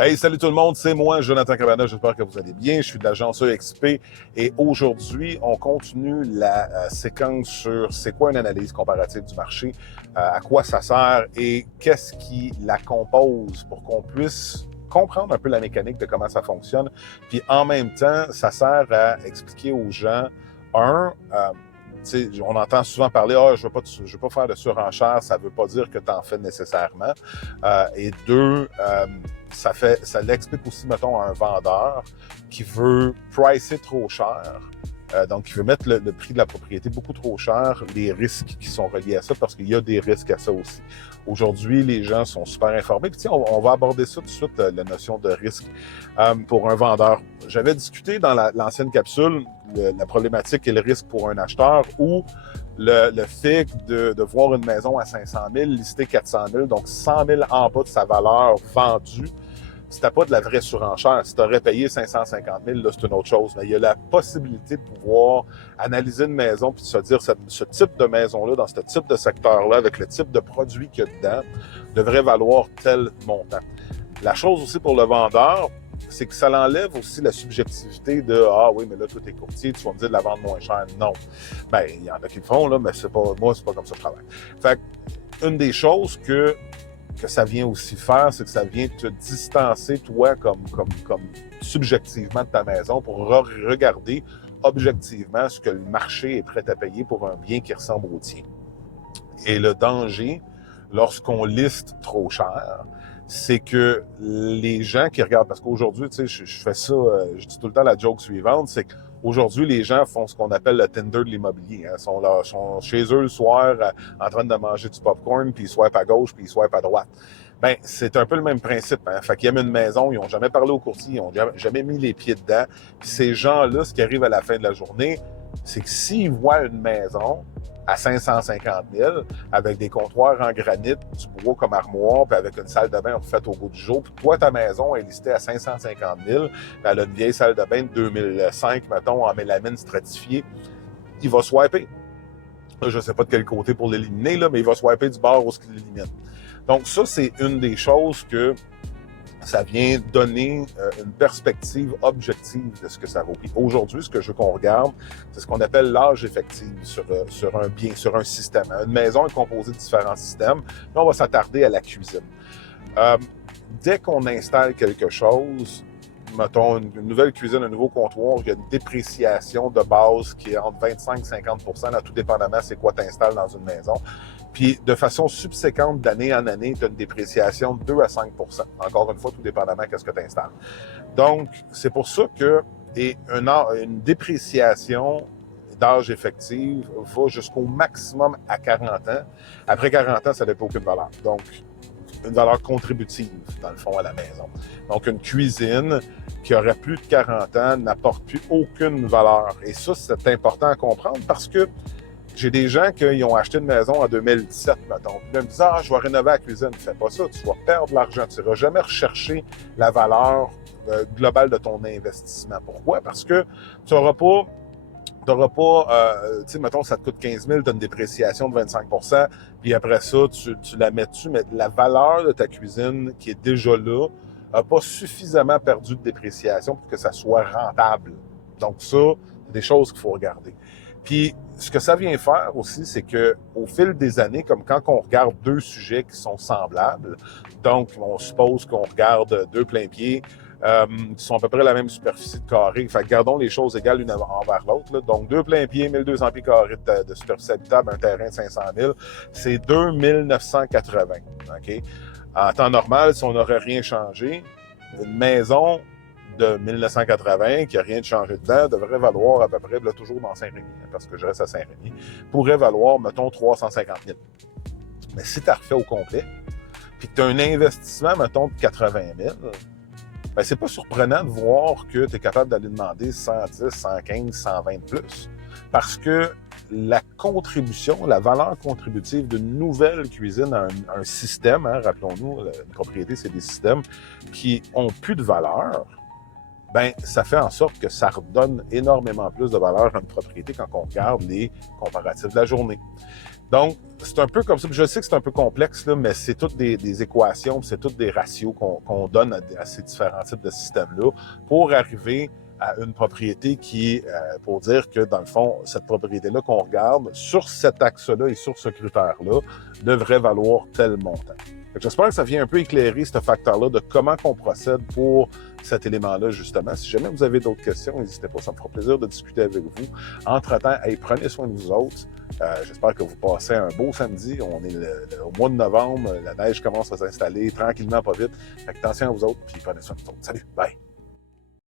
Hey, salut tout le monde, c'est moi, Jonathan Cabana, j'espère que vous allez bien. Je suis de l'agence EXP et aujourd'hui, on continue la séquence sur c'est quoi une analyse comparative du marché, à quoi ça sert et qu'est-ce qui la compose pour qu'on puisse comprendre un peu la mécanique de comment ça fonctionne. Puis en même temps, ça sert à expliquer aux gens, on entend souvent parler, je veux pas faire de surenchère, ça veut pas dire que tu en fais nécessairement. Et deux, ça l'explique aussi, mettons, à un vendeur qui veut pricer trop cher. Donc, qui veut mettre le prix de la propriété beaucoup trop cher, les risques qui sont reliés à ça, parce qu'il y a des risques à ça aussi. Aujourd'hui, les gens sont super informés. Puis, on va aborder ça tout de suite, la notion de risque pour un vendeur. J'avais discuté dans l'ancienne capsule la problématique et le risque pour un acheteur ou le fait de voir une maison à 500 000, listée 400 000, donc 100 000 en bas de sa valeur vendue. Si t'as pas de la vraie surenchère, si tu aurais payé 550 000, là, c'est une autre chose. Mais il y a la possibilité de pouvoir analyser une maison puis de se dire ce type de maison-là, dans ce type de secteur-là, avec le type de produit qu'il y a dedans, devrait valoir tel montant. La chose aussi pour le vendeur, c'est que ça l'enlève aussi la subjectivité de « Ah oui, mais là, toi, t'es courtier, tu vas me dire de la vendre moins cher. » Non. Ben, il y en a qui le font, là, mais moi, c'est pas comme ça que je travaille. Fait une des choses que ça vient aussi faire, c'est que ça vient te distancer, toi, comme subjectivement de ta maison pour regarder objectivement ce que le marché est prêt à payer pour un bien qui ressemble au tien. Et le danger, lorsqu'on liste trop cher, c'est que les gens qui regardent, parce qu'aujourd'hui, tu sais, je fais ça, je dis tout le temps la joke suivante, c'est qu'aujourd'hui, les gens font ce qu'on appelle le Tinder de l'immobilier. Ils sont chez eux le soir en train de manger du popcorn, puis ils swipent à gauche, puis ils swipent à droite. Ben, c'est un peu le même principe. Hein? Fait qu'ils aiment une maison, ils n'ont jamais parlé au courtier, ils n'ont jamais mis les pieds dedans. Puis ces gens-là, ce qui arrive à la fin de la journée, c'est que s'ils voient une maison à 550 000, avec des comptoirs en granit, du bois comme armoire, puis avec une salle de bain refaite au goût du jour. Puis toi, ta maison est listée à 550 000, puis elle a une vieille salle de bain de 2005, mettons, en mélamine stratifiée. Il va swiper. Là, je ne sais pas de quel côté pour l'éliminer, là, mais il va swiper du bord où il l'élimine. Donc ça, c'est une des choses que ça vient donner une perspective objective de ce que ça vaut. Puis aujourd'hui, ce que je veux qu'on regarde, c'est ce qu'on appelle l'âge effectif sur un bien, sur un système. Une maison est composée de différents systèmes. Là, on va s'attarder à la cuisine. Dès qu'on installe quelque chose, mettons une nouvelle cuisine, un nouveau comptoir, il y a une dépréciation de base qui est entre 25 et 50 %, là, tout dépendamment c'est quoi tu installes dans une maison. Puis, de façon subséquente, d'année en année, tu as une dépréciation de 2 à 5 %. Encore une fois, tout dépendamment de ce que tu installes. Donc, c'est pour ça que une dépréciation d'âge effectif va jusqu'au maximum à 40 ans. Après 40 ans, ça n'a pas aucune valeur. Donc, une valeur contributive, dans le fond, à la maison. Donc, une cuisine qui aurait plus de 40 ans n'apporte plus aucune valeur. Et ça, c'est important à comprendre parce que j'ai des gens qui ont acheté une maison en 2017, mettons. Puis là, ils me disent « Ah, je vais rénover la cuisine. » Fais pas ça, tu vas perdre de l'argent. Tu n'iras jamais rechercher la valeur globale de ton investissement. Pourquoi? Parce que tu n'auras pas, tu sais, mettons, ça te coûte 15 000, tu as une dépréciation de 25 %, puis après ça, tu la mets dessus, mais la valeur de ta cuisine qui est déjà là n'a pas suffisamment perdu de dépréciation pour que ça soit rentable. Donc ça, c'est des choses qu'il faut regarder. Puis, ce que ça vient faire aussi, c'est que au fil des années, comme quand on regarde deux sujets qui sont semblables, donc on suppose qu'on regarde deux pleins pieds qui sont à peu près la même superficie de carré. Fait que gardons les choses égales l'une envers l'autre. Là. Donc, deux pleins pieds, 1200 pieds carrés de superficie habitable, un terrain de 500 000, c'est 2980. OK? En temps normal, si on n'aurait rien changé, une maison de 1980, qui n'a rien de changé dedans, devrait valoir à peu près, là, toujours dans Saint-Rémy, parce que je reste à Saint-Rémy, pourrait valoir, mettons, 350 000. Mais si tu as refait au complet, puis que tu as un investissement, mettons, de 80 000, ben, c'est pas surprenant de voir que tu es capable d'aller demander 110, 115, 120 de plus. Parce que la contribution, la valeur contributive d'une nouvelle cuisine à un système, hein, rappelons-nous, une propriété, c'est des systèmes qui ont plus de valeur, ben ça fait en sorte que ça redonne énormément plus de valeur à une propriété quand on regarde les comparatifs de la journée. Donc, c'est un peu comme ça. Je sais que c'est un peu complexe, là, mais c'est toutes des équations, c'est toutes des ratios qu'on donne à ces différents types de systèmes-là pour arriver à une propriété qui, pour dire que, dans le fond, cette propriété-là qu'on regarde, sur cet axe-là et sur ce critère-là, devrait valoir tel montant. J'espère que ça vient un peu éclairer ce facteur-là de comment on procède pour cet élément-là, justement. Si jamais vous avez d'autres questions, n'hésitez pas, ça me fera plaisir de discuter avec vous. Entre-temps, prenez soin de vous autres. J'espère que vous passez un beau samedi. On est au mois de novembre, la neige commence à s'installer tranquillement, pas vite. Fait que attention à vous autres, puis prenez soin de vous autres. Salut, bye!